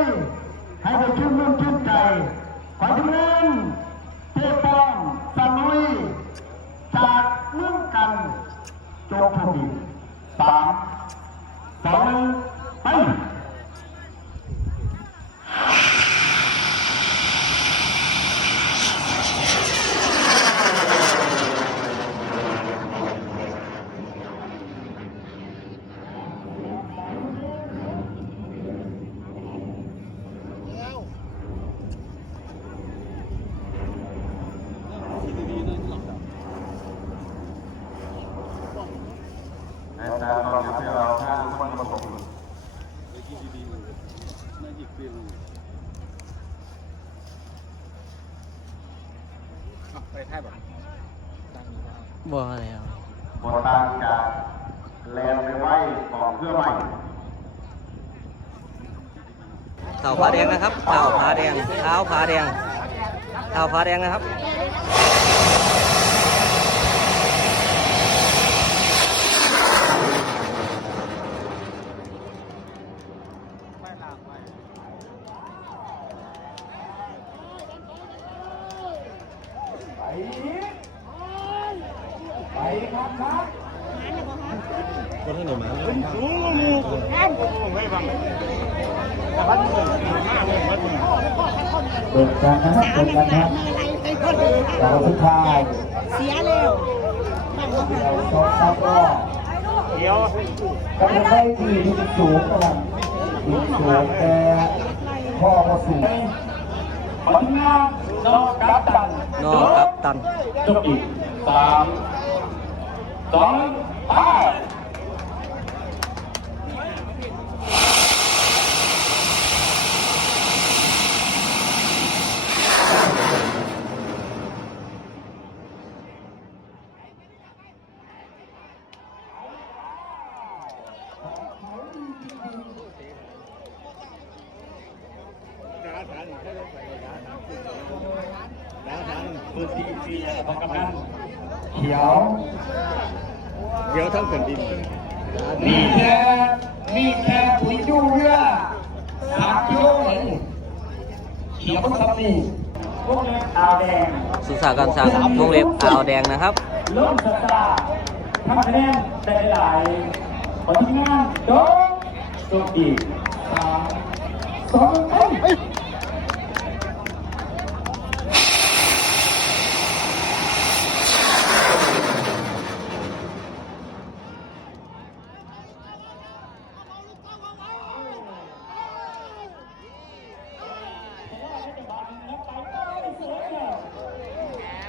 ยให้ได้ชื่นมื่นชื่นใจ ขอทุกท่านเทปองสนุยจากเมืองกัน โจกทวีสามสองหนึ่งไป ในการเราอยากให้เราท่านทุกคนประสบบ่แล้วบทต่างจากแลนไปไว้ของเพื่อใหม่เท้าผาแดงนะครับเท้าผาแดงเท้าผาแดงเท้าผาแดงนะครับ เปิดกันนะครับเปิดกันนะครับเราสุดท้ายเสียแล้วบ้านเขาเดี๋ยวโชว์ครับก็เดี๋ยวกำลังได้ที่ที่สูงกำลังสูงแต่พ่อก็สูง Mẫn do cá Tần Do cá Tần Chúc gì? Tám 2 hai ทัดงเขียวเขียวทั้งแผ่นดินนี่แค่นี่แค่ปุ๋ยยูเรือสามกิโลเองเขียวทั้งสัมมีวกเล็บอาแดงสุสษาการสร้างวกเล็บอาแดงนะครับล้มสตาร์ทำคะแนนได้หลายผลงานโดดสุดดีสองสอง